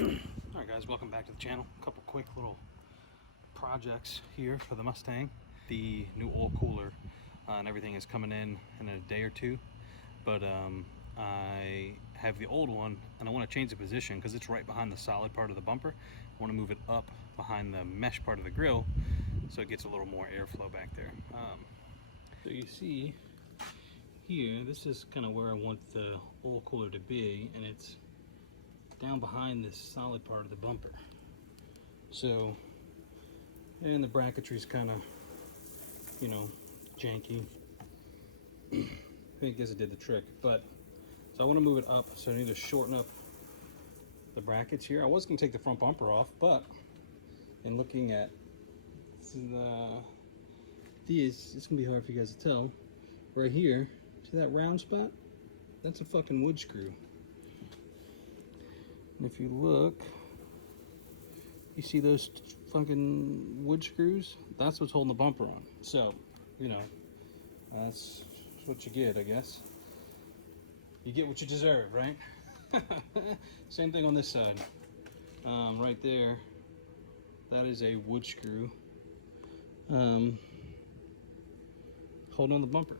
Alright guys, welcome back to the channel. A couple quick little projects here for the Mustang. The new oil cooler and everything is coming in a day or two, but I have the old one and I want to change the position because it's right behind the solid part of the bumper. I want to move it up behind the mesh part of the grill so it gets a little more airflow back there. So you see here, this is kind of where I want the oil cooler to be, and it's down behind this solid part of the bumper. So, and the bracketry is kind of, you know, janky. I guess it did the trick, but so I want to move it up, so I need to shorten up the brackets here. I was going to take the front bumper off, but in looking at these, it's going to be hard for you guys to tell. Right here, see that round spot? That's a fucking wood screw. And if you look, you see those fucking wood screws? That's what's holding the bumper on. So, you know, that's what you get, I guess. You get what you deserve, right? Same thing on this side. Right there, that is a wood screw holding on the bumper.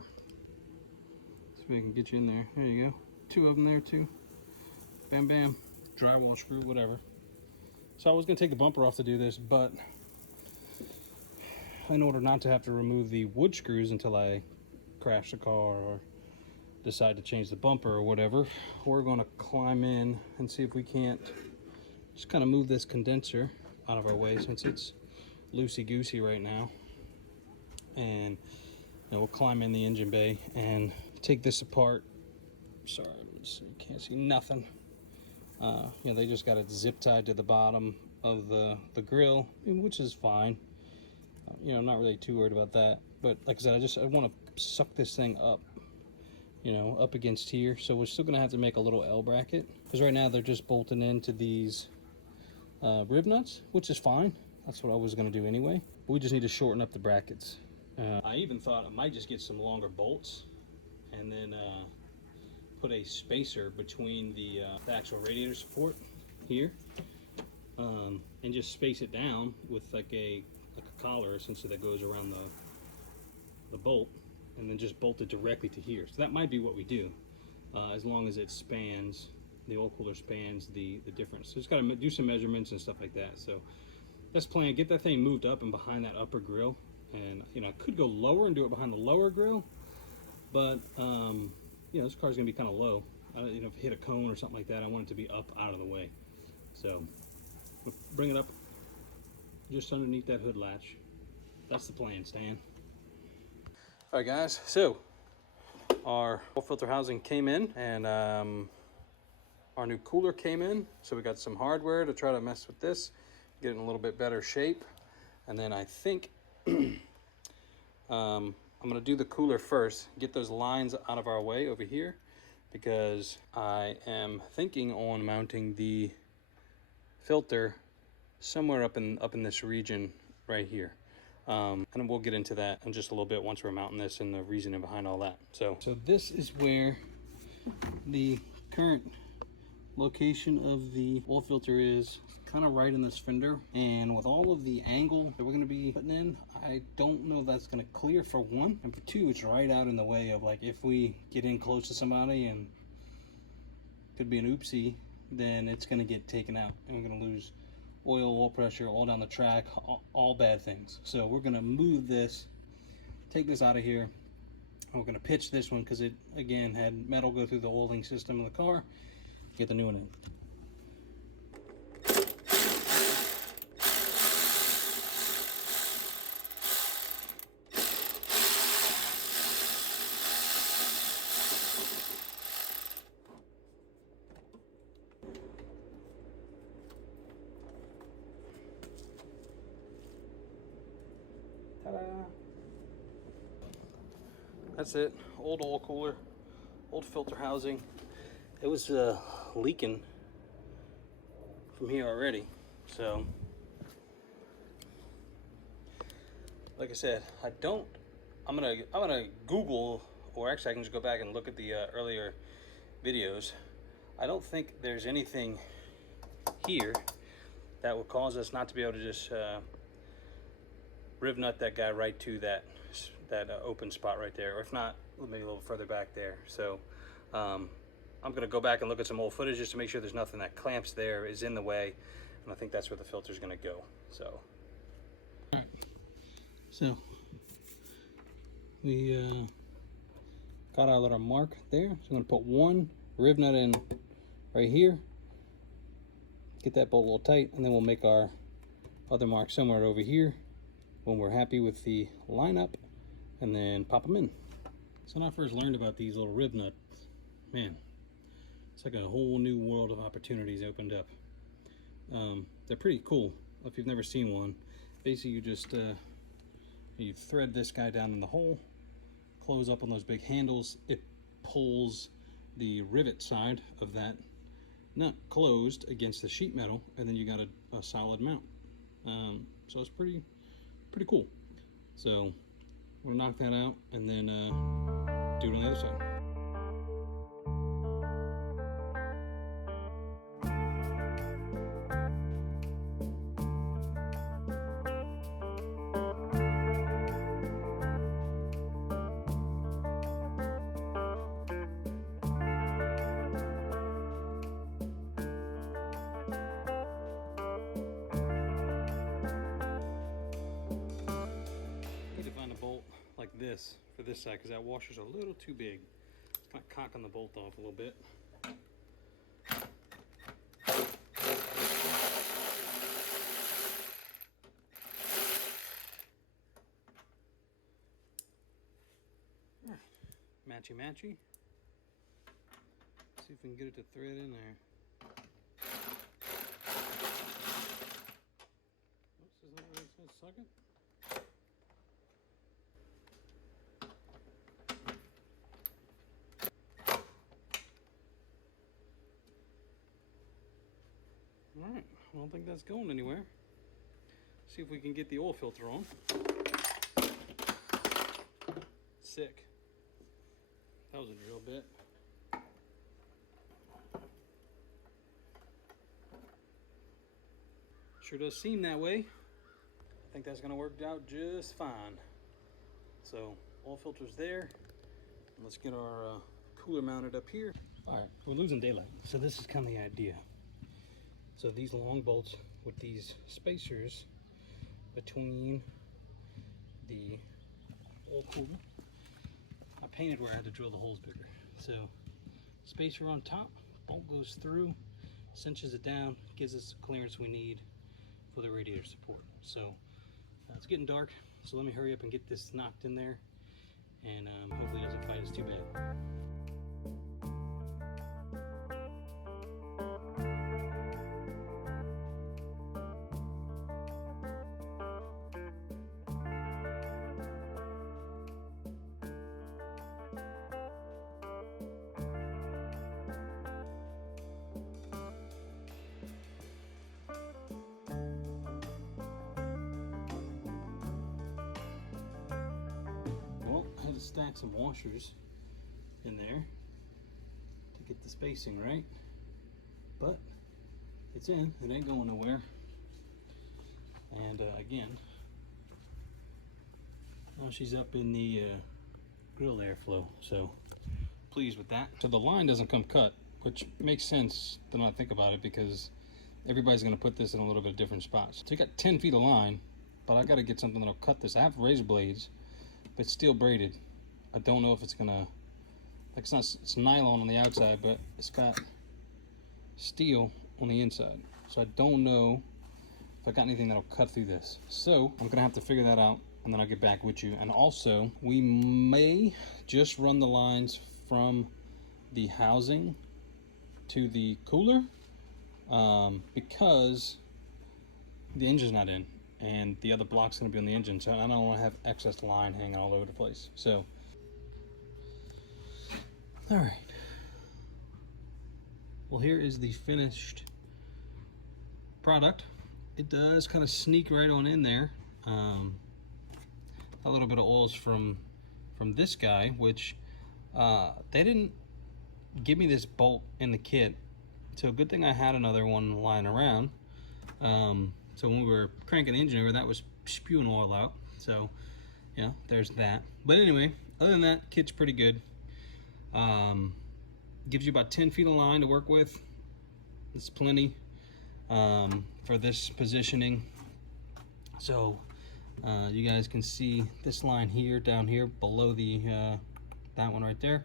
So we can get you in there. There you go. Two of them there too. Bam, bam. Drywall screw, whatever. So I was going to take the bumper off to do this, but in order not to have to remove the wood screws until I crash the car or decide to change the bumper or whatever, we're going to climb in and see if we can't just kind of move this condenser out of our way since it's loosey-goosey right now. And you know, we'll climb in the engine bay and take this apart. Sorry, let's see, you can't see nothing. You know, they just got it zip tied to the bottom of the grill, which is fine. You know, I'm not really too worried about that. But like I said, I want to suck this thing up, you know, up against here. So we're still going to have to make a little L bracket, because right now they're just bolting into these rib nuts, which is fine. That's what I was going to do anyway. But we just need to shorten up the brackets. I even thought I might just get some longer bolts and then put a spacer between the actual radiator support here, and just space it down with like a collar essentially that goes around the bolt, and then just bolt it directly to here. So that might be what we do, as long as it spans, the oil cooler spans the difference. So just got to do some measurements and stuff like that. So that's the plan. Get that thing moved up and behind that upper grill, and you know, I could go lower and do it behind the lower grill, but you know, this car's gonna be kind of low. You know, if it hit a cone or something like that, I want it to be up out of the way. So we'll bring it up just underneath that hood latch. That's the plan, Stan. All right, guys. So our oil filter housing came in, and our new cooler came in. So we got some hardware to try to mess with this, get it in a little bit better shape, and then I think I'm gonna do the cooler first, get those lines out of our way over here, because I am thinking on mounting the filter somewhere up in this region right here. And we'll get into that in just a little bit once we're mounting this and the reasoning behind all that. So this is where the current location of the oil filter is, kind of right in this fender, and with all of the angle that we're going to be putting in, I don't know if that's going to clear, for one, and for two, it's right out in the way of, like, if we get in close to somebody and could be an oopsie, then it's going to get taken out and we're going to lose oil pressure all down the track, all bad things. So we're going to move this, take this out of here, and we're going to pitch this one because it again had metal go through the oiling system of the car. Get the new one in. Ta-da! That's it. Old oil cooler, old filter housing. It was leaking from here already. So, like I said, I'm gonna Google, or actually I can just go back and look at the earlier videos. I don't think there's anything here that will cause us not to be able to just riv nut that guy right to that open spot right there, or if not, maybe a little further back there. So I'm gonna go back and look at some old footage just to make sure there's nothing that clamps there, is in the way, and I think that's where the filter's gonna go. So, all right. So we got our little mark there. So I'm gonna put one riv nut in right here, get that bolt a little tight, and then we'll make our other mark somewhere over here when we're happy with the lineup, and then pop them in. So when I first learned about these little riv nuts, man, it's like a whole new world of opportunities opened up. They're pretty cool. If you've never seen one, basically you just you thread this guy down in the hole, close up on those big handles. It pulls the rivet side of that nut closed against the sheet metal, and then you got a solid mount. So it's pretty cool. So we'll knock that out and then do it on the other side. Like this for this side, because that washer's a little too big. It's kind of cocking the bolt off a little bit. Matchy matchy. See if we can get it to thread in there. Oops, is that what it says? Second? Alright, I don't think that's going anywhere. See if we can get the oil filter on. Sick. That was a drill bit. Sure does seem that way. I think that's going to work out just fine. So, oil filter's there. Let's get our cooler mounted up here. Alright, we're losing daylight. So this is kind of the idea. So these long bolts with these spacers between the oil cooler, I painted where I had to drill the holes bigger. So spacer on top, bolt goes through, cinches it down, gives us the clearance we need for the radiator support. So it's getting dark, so let me hurry up and get this knocked in there, and hopefully it doesn't fight us too bad. To stack some washers in there to get the spacing right, but it's in, it ain't going nowhere. And again, now she's up in the grill airflow, so pleased with that. So the line doesn't come cut, which makes sense when I think about it, because everybody's going to put this in a little bit different spots. So you got 10 feet of line, but I got to get something that'll cut this. I have razor blades, but it's steel braided. I don't know if it's gonna, like, it's nylon on the outside, but it's got steel on the inside. So I don't know if I got anything that'll cut through this. So I'm gonna have to figure that out, and then I'll get back with you. And also, we may just run the lines from the housing to the cooler, because the engine's not in, and the other block's gonna be on the engine, so I don't wanna have excess line hanging all over the place. So, all right. Well, here is the finished product. It does kind of sneak right on in there. A little bit of oils from this guy, which they didn't give me this bolt in the kit So good thing I had another one lying around. So when we were cranking the engine over, that was spewing oil out. So yeah, there's that. But anyway, other than that, kit's pretty good. Gives you about 10 feet of line to work with. It's plenty for this positioning. So you guys can see this line here, down here, below the that one right there,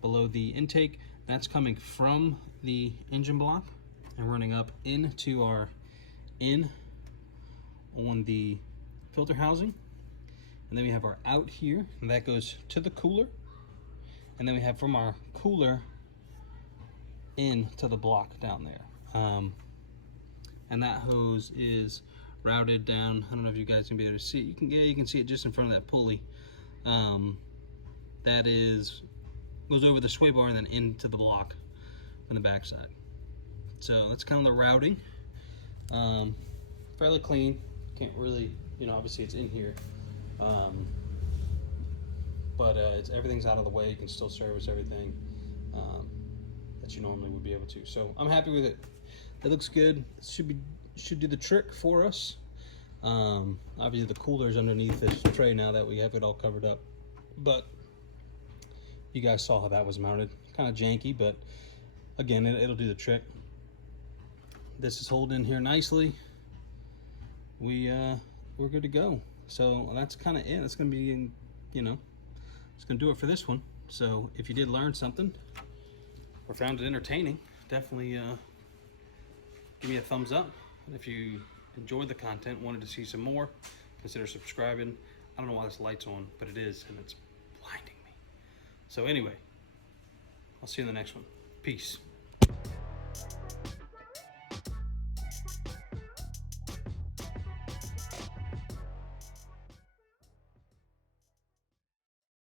below the intake. That's coming from the engine block and running up into our in on the filter housing. And then we have our out here, and that goes to the cooler. And then we have from our cooler into the block down there. And that hose is routed down. I don't know if you guys can be able to see it. You can see it just in front of that pulley. That goes over the sway bar and then into the block on the backside. So that's kind of the routing. Fairly clean. Can't really, obviously it's in here. But everything's out of the way. You can still service everything that you normally would be able to. So I'm happy with it. It looks good. It should do the trick for us. Obviously the cooler's underneath this tray now that we have it all covered up. But you guys saw how that was mounted. Kind of janky, but again, it'll do the trick. This is holding in here nicely. We're good to go. So that's kind of it. That's gonna be, it's gonna do it for this one. So if you did learn something or found it entertaining, definitely give me a thumbs up. And if you enjoyed the content, wanted to see some more, consider subscribing. I don't know why this light's on, but it is, and it's blinding me. So anyway, I'll see you in the next one. Peace.